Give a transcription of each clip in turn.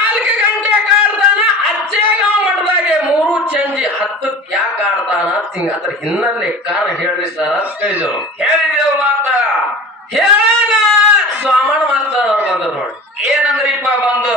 ನಾಲ್ಕು ಗಂಟೆ ಕಾಡ್ತಾನ ಅಜ್ಜೇಗಾವ್ ಮಠದಾಗೆ ಮೂರು ಚಂಜಿ ಹತ್ತು ಯಾಕೆ ಆಡ್ತಾನ ಹಿಂಗ ಅದ್ರ ಹಿನ್ನೆಲೆ ಕಾರಣ ಹೇಳ್ರಿ ಸರ್ ಅಂತ ಕೇಳಿದೆವು ಹೇಳಿದೆವು ಮಾತ? ಹೇಳೋಣ. ಸ್ವಾಮಣ ಮಾಸ್ತಾರ ಬಂದ್ರು ನೋಡಿ. ಏನಂದ್ರಿಪ್ಪ ಬಂದು?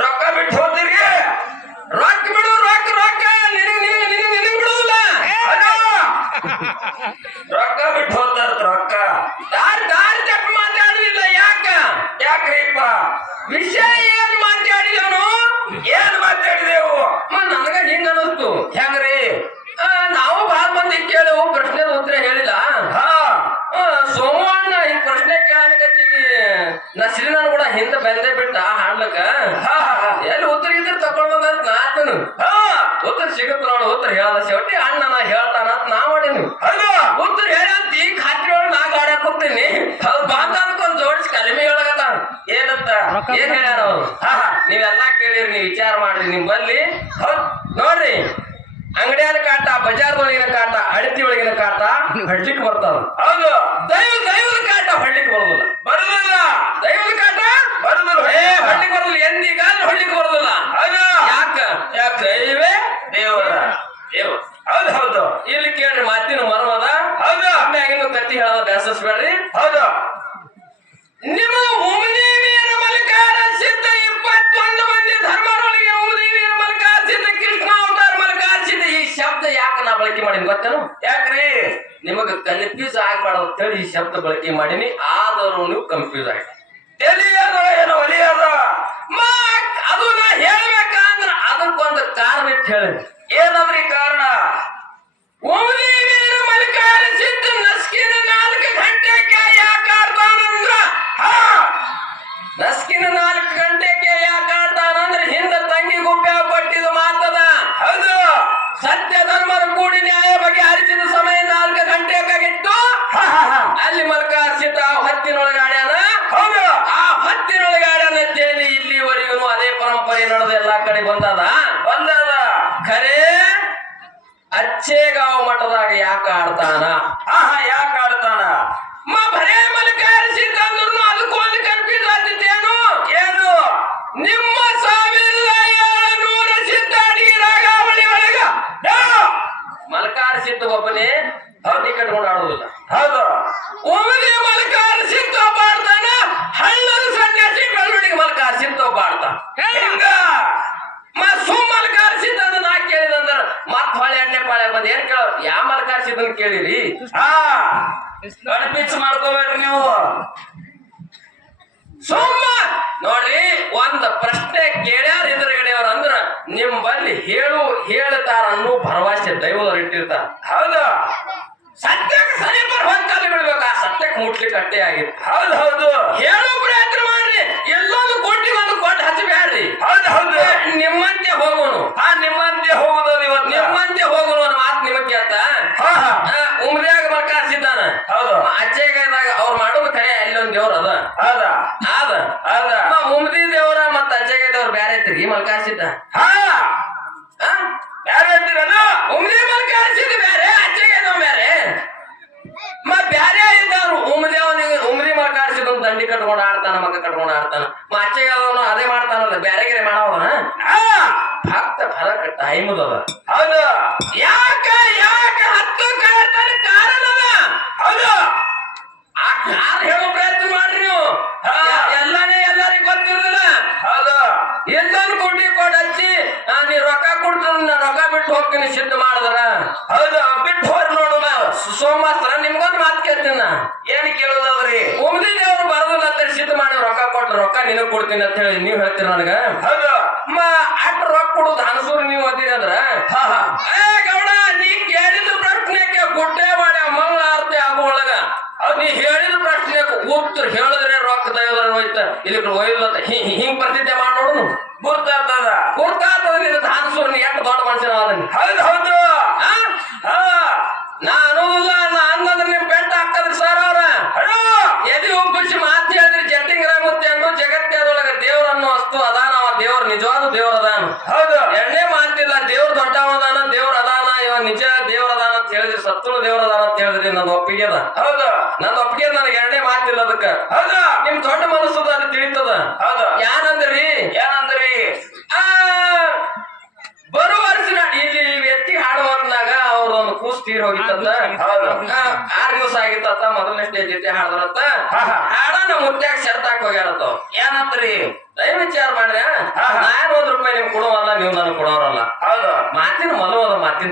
ರೊಕ್ಕ ಬಿಟ್ಟು ಹೋಗ್ತೀರಿ ರೊಕ್ಕ ಬಿಡು ರೊಕ್ಕ ರೊಕ್ಕ ನಿನಗ್ ನಿನಗ್ ನಿನಗ್ ನಿನಗ್ ಬಿಡುದಿಲ್ಲ ಅದು ರೊಕ್ಕ ಬಿಟ್ಟು ಹೋಗ್ತಾರ ರೊಕ್ಕ ದಾರಿ ದಾರಿ ತಪ್ಪ ಮಾತಾಡುದಿಲ್ಲ ಯಾಕ ಯಾಕ್ರಿಪ್ಪ ವಿಷಯ ಏನ್ ಮಾತಾಡಿದವನು ಏನ್ ಮಾತಾಡಿದೆವು ನನಗ ಹಿಂಗ ಅನಿಸ್ತು ಹೆಂಗ್ರಿ ಆ, ನಾವು ಬಾಳ ಮಂದಿ ಕೇಳಿವು ಪ್ರಶ್ನೆ ಉತ್ತರ ಹೇಳಿಲ್ಲ ಹಾ ಆ, ಸೋಮಣ್ಣ ಈ ಪ್ರಶ್ನೆ ಕೇಳಕತ್ತೀವಿ ನಾ ಶ್ರೀನಾನ್ ಕೂಡ ಹಿಂದೆ ಬಂದೇ ಬಿಟ್ಟ ಹಾಡ್ಲಕ್ಕ ಹಾ ಹಾ ಎಲ್ಲಿ ಉತ್ತರ ಇದ್ರ ತಕೊಂಡ್ ಬಂದ ನಾತನು ಹಾ ಉತ್ತರ ಸಿಗತ್ತ ನೋಡು ಉತ್ತರ ಹೇಳದ ಶೆವಟಿ ಅಣ್ಣ ನಾ ಹೇಳ್ತಾನ ಅಂತ ನಾ ಮಾಡೀನಿ ಹೌದು. ಉತ್ತರ ಹೇಳಂತ ಈ ಖಾತ್ರಿ ಒಳಗೆ ನಾ ಗಾಡ್ಯಾಕ್ ಹೋಗ್ತೀನಿ. ಬಾಂಧವಕ್ಕೊಂದು ಜೋಡಿಸಿ ಕಲಿಮೆ ಹೇಳಕತ್ತಾನ ಏನಂತ? ಏನ್ ಹೇಳ್ಯಾರ ಅವ್ರು? ಹಾ ಹಾ. ನೀವೆಲ್ಲಾ ಕೇಳಿರಿ ನೀವು ವಿಚಾರ ಮಾಡ್ರಿ ನಿಮ್ ಬಲ್ಲಿ ಹೌದ್ ನೋಡ್ರಿ. ಅಂಗಡಿಯಾದ ಕಾಟ ಬಜಾರ್ದೊಳಗಿನ ಕಾಟ ಅಡತಿ ಒಳಗಿನ ಕಾಟ ಹಡ್ಲಿಕ್ಕೆ ಬರ್ತಾವ. ಹೌದು. ದೈವ ದೈವದ ಕಾಟ ಹಡ್ಲಿಕ್ಕೆ ಬರೋದಿಲ್ಲ. ಬರುದಿಲ್ಲ. ದೈವದ ಕಾಟ ಬರುದಿಲ್ಲ. ಏ ಬರುದಿಲ್ಲ. ಬರೋದಿಲ್ಲ ಹಡ್ಲಿಕ್ಕೆ ಬರೋದಿಲ್ಲ ಹೌದು ಯಾಕ ಯಾಕ ದೈವೇ ದೇವರ ದೇವ ಹೌದು ಹೌದು ಇಲ್ಲಿ ಕೇಳ್ರಿ ಮಾತಿನ ಮರ್ಮದ ಹೌದು ಮ್ಯಾಗಿನ ಕತ್ತಿ ಹೇಳೋದ ಬೇಸಸ್ಬೇಡ್ರಿ ಹೌದು ನಿಮ್ಮ ಉಮದೇವಿಯರ ಮಲಕಾರ ಸಿದ್ಧ ಇಪ್ಪತ್ತೊಂದು ಮಂದಿ ಧರ್ಮರೊಳಗೆ ಉಮದೇವಿಯರ ಮಲಕಾರ ಸಿದ್ಧ ಕೃಷ್ಣ ಅವತಾರ ಮಲಕಾರ ಸಿದ್ಧ ಈ ಶಬ್ದ ಯಾಕೆ ನಾ ಬಳಕೆ ಮಾಡೀನಿ ಗೊತ್ತೇನು ಯಾಕ್ರಿ ನಿಮಗ ಕನ್ಫ್ಯೂಸ್ ಆಗ್ಬಾರ್ದು ಅಂತೇಳಿ ಈ ಶಬ್ದ ಬಳಕೆ ಮಾಡೀನಿ. ಆದರೂ ನೀವು ಕನ್ಫ್ಯೂಸ್ ಆಗಿ. ಎಲಿಯದ ಏನು ಅದು ನಾ ಹೇಳ್ಬೇಕಂದ್ರ ಅದಕ್ಕೊಂದು ಕಾರಣ ಇಟ್ಟು ಹೇಳಿ ಏನಂದ್ರಿ ಕಾರಣ? ಉಮದೇವಿಯರ ಅಚ್ಚೇಗಾಂವ್ ಮಠದಾಗ ಯಾಕೆ ಆಡ್ತಾನ? ಆಹಾ, ಯಾಕ ಆಡ್ತಾನ? ಮ ಬರೇ ಮಲ್ಕ ಹರಿಸಿದ ಅಂದ್ರೂ ಅದಕ್ಕೊಂದು ಕನ್ಫ್ಯೂಸ್ ಆಗ್ತಿತ್ತೇನು ಏನು? ನಿಮ್ಮ ಸಾವಿರದ ಏಳುನೂರ ಸಿದ್ಧ ಅಡಿಗೆ ರಾಗಾವಳಿ ಒಳಗ? ಮಲ್ಕಾರ ಸಿದ್ಧ ಒಬ್ಬನೇ ಹಳ್ಳಿ ಕಟ್ಕೊಂಡು ಆಡೋದಿಲ್ಲ ಹೌದು ಒಮ್ಮೆ ಮಲ್ಕಾರ ಸಿದ್ಧ ಒಬ್ಬ ಆಡ್ತಾನ ಹಳ್ಳದ ಸನ್ಯಾಸಿ ಬೆಳ್ಳುಳ್ಳಿಗೆ ಮಲ್ಕಾರ ಸಿದ್ಧ ಒಬ್ಬ ಆಡ್ತಾನ ಹಿಂಗ ಮ ಸುಮ್ ಮಲ್ಕಾರ ಸಿದ್ಧ ಅಂತ ನಾ ಕೇಳಿದಂದ್ರ ಮತ್ ಹೊಳೆ ಎಣ್ಣೆ ಪಾಳೆ ಬಂದ್ ಏನ್ ಕೇಳ ಯಾವ ಕೇಳಿರಿ. ಹಾ ಮಾಡ್ಕೋಬೇಡ್ರಿ ನೀವು. ಸುಮ್ಮ! ನೋಡಿ ಒಂದ್ ಪ್ರಶ್ನೆ ಕೇಳ್ಯಾರ ಎದುರುಗಡೆಯವ್ರ ಅಂದ್ರ ನಿಮ್ ಬಲ್ಲಿ ಹೇಳು ಹೇಳ್ತಾರ ಅನ್ನೋ ಭರವಸೆ ದೈವದವ್ರು ಇಟ್ಟಿರ್ತಾರ. ಹೌದು. ಸತ್ಯಕ್ಕೆ ಸರಿ ಹೊಂತಲ್ಲಿ ಬಿಡ್ಬೇಕು ಆ ಸತ್ಯಕ್ಕೆ ಮುಟ್ಲಿಕ್ಕೆ ಅಟ್ಟೆ ಆಗಿತ್ತು ಹೌದು ಹೌದು ಹೇಳೋ ಪ್ರಯತ್ನ ಮಾಡ್ರಿ ಎಲ್ಲೊಂದು ಕೊಟ್ಟಿ ಒಂದು ಕೊಟ್ಟು ಹಚ್ಚಬೇಡ್ರಿ ಹೌದು ಹೌದು ನಿಮ್ಮಂತೆ ಹೋಗೋನು ಹಾ ನಿಮ್ಮಂತೆ ಹೋಗುದು ಇವತ್ತು ನಿಮ್ಮಂತೆ ಹೋಗೋನು ಅನ್ನೋ ಮಾತು ನಿಮಗೆ ಕೇಳ್ತ ಹಾ ಹಾ ಉಮ್ರಿಯಾಗ ಬರ್ಕಾಸಿದ್ದಾನ ಹೌದು ಅಜ್ಜೆಗದಾಗ ಅವ್ರು ಮಾಡೋದು ಕರೆ ಅಲ್ಲೊಂದ್ ದೇವ್ರ ಅದ ಹೌದ ಆದ ಹೌದ ಉಮ್ದಿ ದೇವ್ರ ಮತ್ತ ಅಜ್ಜೆಗೆ ದೇವ್ರ ಬ್ಯಾರೆ ಬೇರೆ ಹಾ! ಯಾರು ಹೇಳ್ತೀರದು? ಉಮ್ದಿ ಮಲ್ಕಾಸಿದ್ ಬ್ಯಾರೆ ಅಜ್ಜೆಗೆ ದೇವ್ ಬ್ಯಾರೆ ಮ ಬ್ಯಾರೆ ಇದ್ದವ್ರು ಉಮ್ದೇವನಿಗೆ ಉಮ್ದಿ ಮಲ್ಕಾಸಿದ್ ದಂಡಿ ಕಟ್ಕೊಂಡು ಆಡ್ತಾನ ಮಗ ಕಟ್ಕೊಂಡು ಆಡ್ತಾನ. ಮ ಅಚ್ಚಗೆ ಅವನು ಅದೇ ಮಾಡ್ತಾನಲ್ಲ ಬ್ಯಾರೆಗೆರೆ ಮಾಡವನ? ಹಾ! ಭಕ್ತ ಫರಕ್ ಟೈಮ್ ಅದ ಹೌದು ಯಾಕ ಯಾಕ ಹತ್ತು ಕಾಡ್ತಾನೆ ಕಾರಣ ಅದ ಹೌದು ಆ ಕಾರಣ ಹೇಳೋ ಪ್ರಯತ್ನ ಮಾಡ್ರಿ ನೀವು ಹಾ. ಎಲ್ಲಾನೇ ಎಲ್ಲರಿಗೂ ಗೊತ್ತಿರೋದಿಲ್ಲ ಹೌದು ಎಲ್ಲಾನು ಕೊಟ್ಟಿ ಕೊಡ್ ಹಚ್ಚಿ ಆ, ನೀ ರೊಕ್ಕ ಕೊಡ್ತಾನ ನಾ ರೊಕ್ಕ ಬಿಟ್ಟು ಹೋಗ್ತೀನಿ ಸಿದ್ಧ ಮಾಡಿದ್ರ? ಹೌದು ಬಿಟ್ಟು ಹೋರಿ ನೋಡು ಸೋಮಾಸ್ತ್ರ ನಿಮ್ಗೊಂದು ಮಾತು ಕೇಳ್ತೀನಿ? ಏನ್ ಕೇಳೋದವ್ರಿ? ಉಮ್ದಿ ದೇವ್ರು ಬರೋದಿಲ್ಲ ಅಂತ ಹೇಳಿ ಸಿದ್ಧ ಮಾಡಿ ರೊಕ್ಕ ಕೊಟ್ಟ ರೊಕ್ಕ ನಿನಗ್ ಕೊಡ್ತೀನಿ ಅಂತ ಹೇಳಿ ನೀವ್ ಹೇಳ್ತೀರ ನನಗ? ಹೌದು. ಅಟ್ ರೊಕ್ಕ ಕೊಡುದು ಹನಸೂರು ನೀವು ಹಾ ಅಂದ್ರ ಹಾ ಹಾ ಏ ಗೌಡ ನೀ ಕೇಳಿದ ಪ್ರಶ್ನೆಗೆ ಗುಡ್ಡೆ ಮಾಡಿ ಮಂಗಳ ಆರತಿ ಆಗೋ ಒಳಗ ಅದ್ ನೀ ಹೇಳಿದ ಪ್ರಶ್ನೆಗೆ ಉತ್ತರ ಕೂತ್ರ ಹೇಳಿದ್ರೆ ರೊಕ್ಕ ತೆಗೆದ್ರೆ ಹೋಯ್ತ ಇಲ್ಲಿ ಒಯ್ಲತ್ತ ಹಿಂಗ್ ಹಿ ಮಾಡಿ ನೋಡು ಗೊತ್ತಾಗ್ತದ? ಗೊತ್ತಾಗ್ತದ ನಿನ್ನ ಧಾನಸೂರ್ನಿ ಎಷ್ಟು ದೊಡ್ಡ ಮನುಷ್ಯನ ಅದನ್ನ ಹೌದು ಹೌದು. ನಾ ಅನ್ನೋದಿಲ್ಲ ನಾ ಅನ್ನೋದ್ರ ನಿಮ್ ಬೆಟ್ಟ ಹಾಕದ್ರಿ ಸರ್ ಅವ್ರ. ಎದಿ ಒಬ್ಬ ಮಾತು ಹೇಳಿದ್ರಿ ಜಟ್ಟಿಂಗ್ ರಾಮೂರ್ತಿ ಅಂದ್ರು ಜಗತ್ತದೊಳಗ ದೇವ್ರನ್ನು ವಸ್ತು ಅದಾನ ಅವ ದೇವ್ರ ನಿಜವಾದ ದೇವ್ರ ಅದಾನ. ಹೌದು. ಎಣ್ಣೆ ಮಾತಿಲ್ಲ ದೇವ್ರ ದೊಡ್ಡವ ಅದಾನ ದೇವ್ರ ಅದಾನ ಇವ ನಿಜ ದೇವ್ರ ಹೇಳಿದ್ರಿ ದೇವರ ಅದಾನ ಅಂತ ಹೇಳಿದ್ರಿ ನನ್ನ ಒಪ್ಪಿಗೆ ಅದ ಹೌದು. ನನ್ನ ಒಪ್ಪಿಗೆ ನನಗೆ ಎರಡನೇ ಮಾತಿಲ್ಲ ಅದಕ್ಕ. ಹೌದು. ನಿಮ್ ದೊಡ್ಡ ಮನಸ್ಸದ ಅದು ತಿಳಿತದ? ಹೌದು. ಯಾನಂದ್ರಿ ಏನಂದ್ರಿ ಆ ಬರುವ ವರ್ಷ ಇಲ್ಲಿ ವ್ಯಕ್ತಿ ಹಾಡು ಹೊತ್ನಾಗ ಅವ್ರ ಒಂದು ಕೂಸ್ ತೀರ್ ಹೋಗಿತ್ತಂತ? ಆರ್ ದಿವಸ ಆಗಿತ್ತಂತ ಮೊದಲನೇ ಸ್ಟೇಜ್ ಜೊತೆ ಹಾಡದ್ರಂತ? ಹಾ, ಹಾ. ಹಾಡ ನಮ್ ಮುತ್ಯಾಗ ಶರ್ತ್ ಹಾಕಿ ಹೋಗ್ಯಾರತ್ತ ಏನಂತ್ರಿ? ಏನಂದ್ರಿ ದಯ ವಿಚಾರ ಮಾಡಿದ್ರೆ. ನಾನು ಒಂದ್ ರೂಪಾಯಿ ನಿಮ್ ಕೊಡುವಲ್ಲ ನೀವು ನನಗೆ ಕೊಡೋರಲ್ಲ. ಹೌದು. ಮಾತಿನ ಮಲವದ ಮಾತಿನ